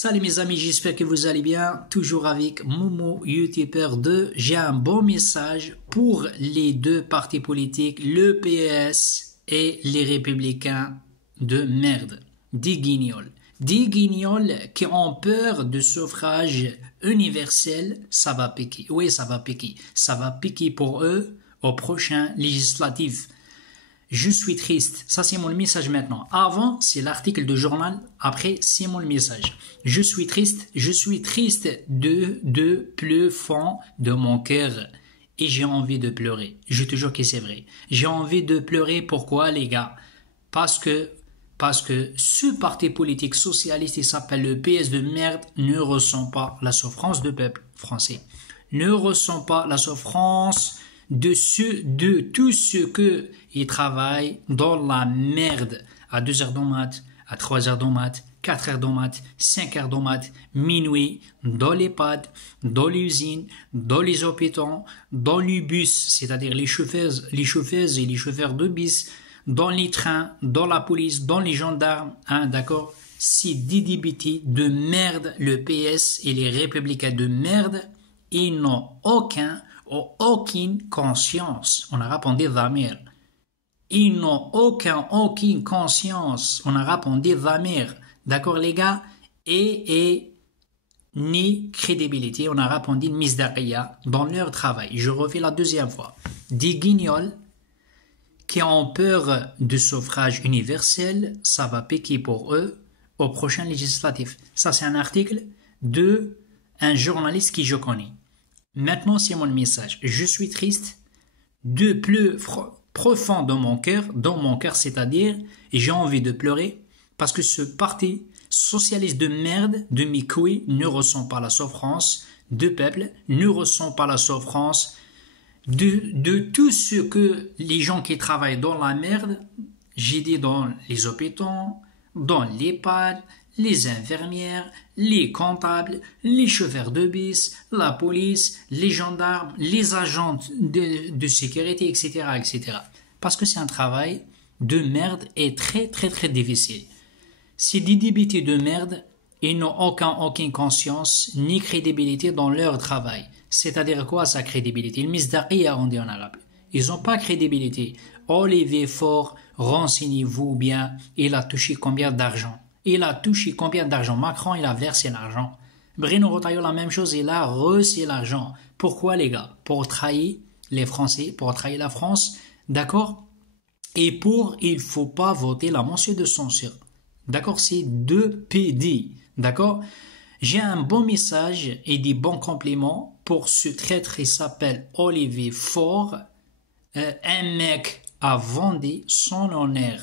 Salut mes amis, j'espère que vous allez bien. Toujours avec Momo, YouTuber 2. J'ai un bon message pour les deux partis politiques, le PS et les Républicains de merde. Des guignols. Des guignols qui ont peur de suffrage universel, ça va piquer. Oui, ça va piquer. Ça va piquer pour eux au prochain législatif. Je suis triste. Ça, c'est mon message maintenant. Avant, c'est l'article de journal. Après, c'est mon message. Je suis triste. Je suis triste de plus fond de mon cœur. Et j'ai envie de pleurer. Je te jure que c'est vrai. J'ai envie de pleurer. Pourquoi, les gars? Parce que ce parti politique socialiste, il s'appelle le PS de merde, ne ressent pas la souffrance du peuple français. Ne ressent pas la souffrance de tous ceux qui travaillent dans la merde à 2h du mat, à 3h du mat, 4h du mat, 5h du mat, minuit, dans les pads, dans les usines, dans les hôpitaux, dans les bus, c'est-à-dire les chauffeuses et les chauffeurs de bus, dans les trains, dans la police, dans les gendarmes, d'accord? C'est des députés de merde, le PS et les républicains de merde, ils n'ont aucune conscience. On a répondu Zamir. Ils n'ont aucune conscience. On a répondu Zamir. D'accord, les gars? Et ni crédibilité. On a répondu Misdaria dans leur travail. Je refais la deuxième fois. Des guignols qui ont peur de suffrage universel, ça va piquer pour eux au prochain législatif. Ça, c'est un article de un journaliste que je connais. Maintenant, c'est mon message. Je suis triste de plus profond dans mon cœur, c'est-à-dire, et j'ai envie de pleurer, parce que ce parti socialiste de merde, de mes couilles, ne ressent pas la souffrance du peuple, ne ressent pas la souffrance de tout ce que les gens qui travaillent dans la merde, j'ai dit dans les hôpitaux, dans l'EHPAD, les infirmières, les comptables, les chauffeurs de bus, la police, les gendarmes, les agents de sécurité, etc., etc. Parce que c'est un travail de merde et très, très, très difficile. Ces députés de merde, ils n'ont aucune conscience ni crédibilité dans leur travail. C'est-à-dire quoi, sa crédibilité? Le misdaria, on dit en arabe. Ils n'ont pas crédibilité. Olivier Faure, renseignez-vous bien, il a touché combien d'argent? Il a touché combien d'argent? Macron, il a versé l'argent. Bruno Retailleau, la même chose, il a reçu l'argent. Pourquoi, les gars? Pour trahir les Français, pour trahir la France, d'accord? Et il faut pas voter la motion de censure. D'accord? C'est 2 PD. D'accord? J'ai un bon message et des bons compliments pour ce traître, il s'appelle Olivier Faure. Un mec a vendu son honneur.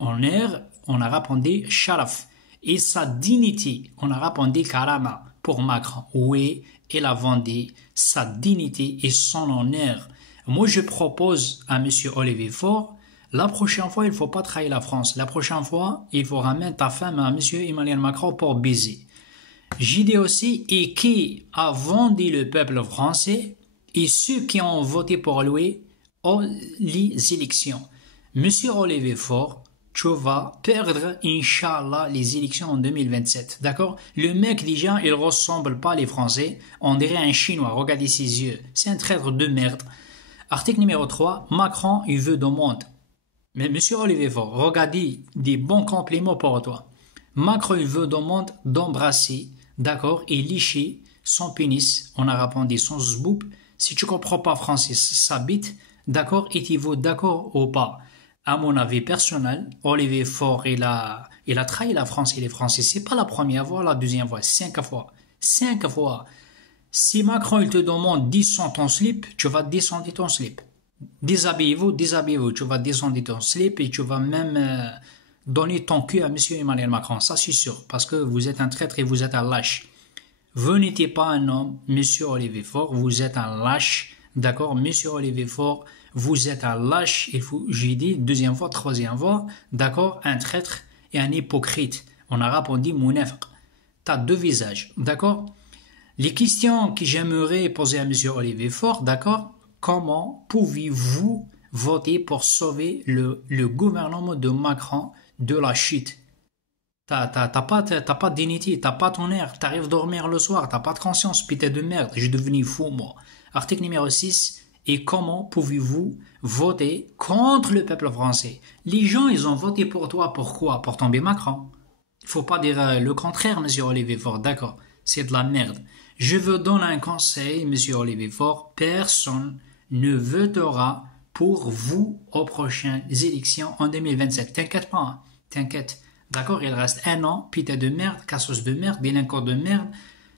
Honneur, on a répondu Sharaf. Et sa dignité, on a répondu Karama pour Macron. Oui, il a vendu sa dignité et son honneur. Moi, je propose à monsieur Olivier Faure, la prochaine fois, il faut pas trahir la France. La prochaine fois, il faut ramener ta femme à monsieur Emmanuel Macron pour baiser. J'ai dit aussi, et qui a vendu le peuple français et ceux qui ont voté pour lui aux les élections. Monsieur Olivier Faure, tu vas perdre, Inch'Allah, les élections en 2027. D'accord? Le mec, déjà, il ressemble pas les Français. On dirait un Chinois. Regardez ses yeux. C'est un traître de merde. Article numéro 3. Macron, il veut du monde. Mais monsieur Olivier Faure, regardez des bons compliments pour toi. Macron, il veut du monde d'embrasser, d'accord, et licher son pénis. On a répondu son zboub. Si tu comprends pas français, sa bite, d'accord, et tu veux d'accord ou pas? À mon avis personnel, Olivier Faure, il a trahi la France et les Français. C'est pas la première fois, la deuxième fois, 5 fois. 5 fois. Si Macron, il te demande descends ton slip, tu vas descendre ton slip. Déshabillez-vous, tu vas descendre ton slip et tu vas même donner ton cul à monsieur Emmanuel Macron. Ça, c'est sûr, parce que vous êtes un traître et vous êtes un lâche. Vous n'étiez pas un homme, monsieur Olivier Faure, vous êtes un lâche. D'accord, monsieur Olivier Faure, vous êtes un lâche, j'ai dit deuxième fois, troisième fois, d'accord, un traître et un hypocrite. On a répondu Mounafq. T'as 2 visages, d'accord? Les questions que j'aimerais poser à monsieur Olivier Faure, d'accord? Comment pouvez-vous voter pour sauver le gouvernement de Macron de la chute? T'as pas de dignité, t'as pas ton air, t'arrives dormir le soir, t'as pas de conscience, putain de merde, j'ai devenu fou, moi. Article numéro 6. Et comment pouvez-vous voter contre le peuple français? Les gens, ils ont voté pour toi, pourquoi? Pour tomber Macron. Il faut pas dire le contraire, monsieur Olivier Faure, d'accord? C'est de la merde. Je vous donne un conseil, monsieur Olivier Faure, personne ne votera pour vous aux prochaines élections en 2027. T'inquiète pas, hein? T'inquiète. D'accord, il reste un an, putain de merde, cassos de merde, délinquant de merde.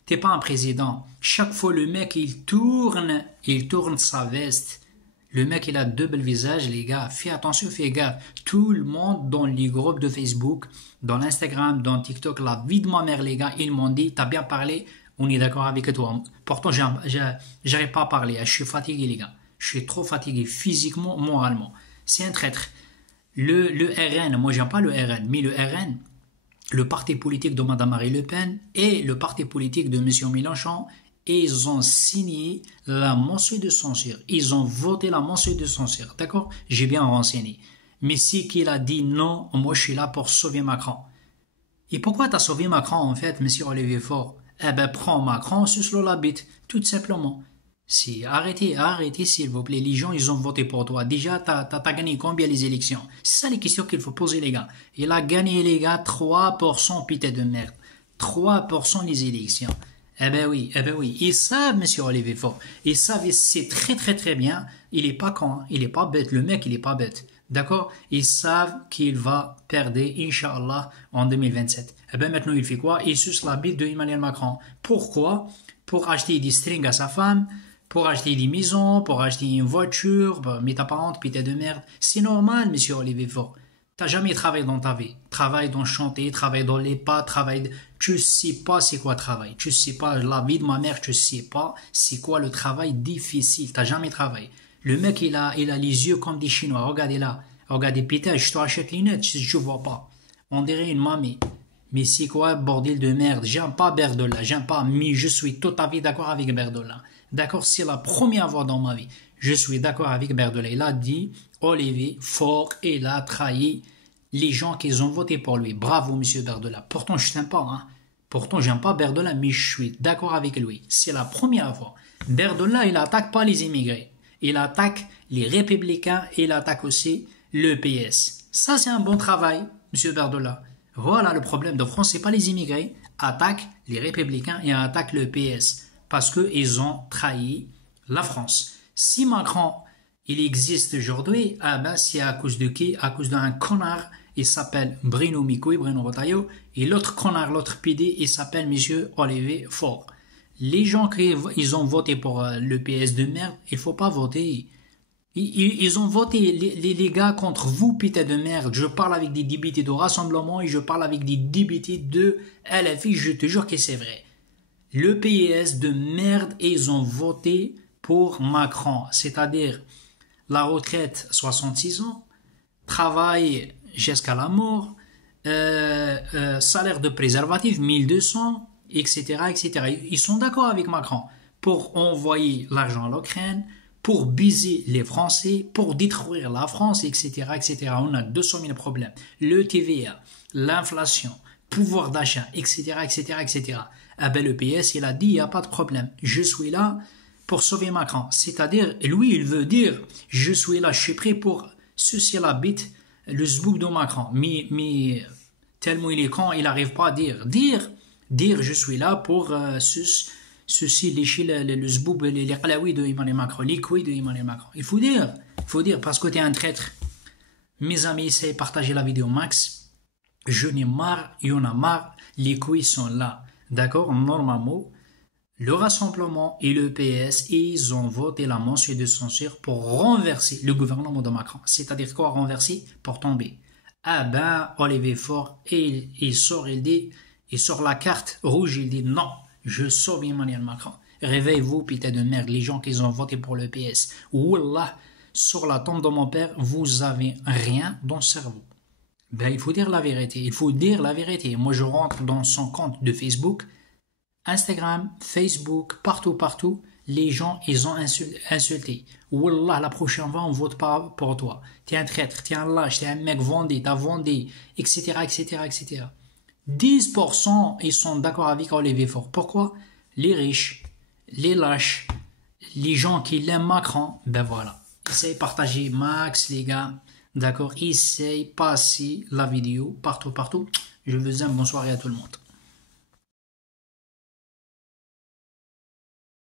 T'es pas un président. Chaque fois, le mec, il tourne sa veste. Le mec, il a double visage, les gars. Fais attention, fais gaffe. Tout le monde dans les groupes de Facebook, dans l'Instagram, dans TikTok, la vie de ma mère, les gars, ils m'ont dit, t'as bien parlé, on est d'accord avec toi. Pourtant, j'arrive pas à parler. Je suis fatigué, les gars. Je suis trop fatigué, physiquement, moralement. C'est un traître. Le RN, moi j'aime pas le RN, mais le RN, le parti politique de Mme Marie Le Pen et le parti politique de M. Mélenchon, ils ont signé la motion de censure. Ils ont voté la motion de censure, d'accord? J'ai bien renseigné. Mais c'est qu'il a dit non, moi je suis là pour sauver Macron. Et pourquoi t'as sauvé Macron en fait, M. Olivier Faure? Eh ben prends Macron, suce-le la bite, tout simplement. Arrêtez, s'il vous plaît. Les gens, ils ont voté pour toi. Déjà, t'as gagné combien les élections? C'est ça les questions qu'il faut poser, les gars. Il a gagné, les gars, 3%, putain de merde. 3% les élections. Eh ben oui. Ils savent, monsieur Olivier Faure. Ils savent, c'est très, très, très bien. Il est pas con, il est pas bête. Le mec, il est pas bête. D'accord? Ils savent qu'il va perdre, Inch'Allah, en 2027. Eh ben maintenant, il fait quoi? Il suce la bite de Emmanuel Macron. Pourquoi? Pour acheter des strings à sa femme, pour acheter des maisons, pour acheter une voiture, mais ta parente, putain de merde. C'est normal, monsieur Olivier Faure. T'as jamais travaillé dans ta vie. Travaille dans chanter, travaille dans les pas, Tu sais pas c'est quoi travail. Tu sais pas la vie de ma mère, tu sais pas c'est quoi le travail difficile. T'as jamais travaillé. Le mec, il a les yeux comme des Chinois. Regardez là. Regardez, putain, je t'achète les lunettes, je vois pas. On dirait une mamie. Mais c'est quoi, bordel de merde? J'aime pas Berdola, j'aime pas, mais je suis tout à fait d'accord avec Berdola. D'accord, c'est la première fois dans ma vie. Je suis d'accord avec Berdola. Il a dit, Olivier Faure, il a trahi les gens qui ont voté pour lui. Bravo, monsieur Berdola. Pourtant, je t'aime pas, hein. Pourtant, j'aime pas Berdola, mais je suis d'accord avec lui. C'est la première fois. Berdola, il attaque pas les immigrés. Il attaque les républicains et il attaque aussi le PS. Ça, c'est un bon travail, monsieur Berdola. Voilà le problème de France, c'est pas les immigrés. Attaquent les républicains et attaquent le PS. Parce qu'ils ont trahi la France. Si Macron, il existe aujourd'hui, ah ben c'est à cause de qui? À cause d'un connard, il s'appelle Bruno Micouy, Bruno Retailleau, et l'autre connard, l'autre PD, il s'appelle monsieur Olivier Faure. Les gens qui ils ont voté pour le PS de merde, il faut pas voter. Ils ont voté, les gars, contre vous, putain de merde. Je parle avec des députés de Rassemblement et je parle avec des députés de LFI, je te jure que c'est vrai. Le PS de merde, ils ont voté pour Macron, c'est-à-dire la retraite 66 ans, travail jusqu'à la mort, salaire de préservatif 1200, etc., etc. Ils sont d'accord avec Macron pour envoyer l'argent à l'Ukraine, pour biser les Français, pour détruire la France, etc., etc. On a 200 000 problèmes. Le TVA, l'inflation, pouvoir d'achat, etc., etc., etc. Ah ben le PS, il a dit, il n'y a pas de problème. Je suis là pour sauver Macron. C'est-à-dire, lui, il veut dire, je suis là, je suis prêt pour sucer la bite, le zboub de Macron. Mais tellement il est con, il n'arrive pas à dire, je suis là pour ceci lécher le zboub, les qalaouis de Emmanuel Macron, les couilles de Emmanuel Macron. Il faut dire, parce que tu es un traître. Mes amis, essayez de partager la vidéo max. Je n'ai marre, il y en a marre, les couilles sont là. D'accord, normalement, le Rassemblement et le PS, ils ont voté la motion de censure pour renverser le gouvernement de Macron. C'est-à-dire quoi, renverser? Pour tomber. Ah ben, Olivier Faure, il sort la carte rouge, il dit non, je sauve Emmanuel Macron. Réveillez-vous, putain de merde, les gens qui ont voté pour le PS. Wallah, sur la tombe de mon père, vous avez rien dans le cerveau. Ben, il faut dire la vérité. Moi, je rentre dans son compte de Facebook, Instagram, Facebook, partout. Les gens, ils ont insulté. Wallah, la prochaine fois, on vote pas pour toi. T'es un traître, t'es un lâche, t'es un mec vendu, t'as vendu, etc., etc., etc. 10% ils sont d'accord avec Olivier Faure. Pourquoi? Les riches, les lâches, les gens qui l'aiment Macron, ben voilà. Essayez de partager max les gars. D'accord? Essayez, passez la vidéo partout, partout. Je vous aime, bonne soirée à tout le monde.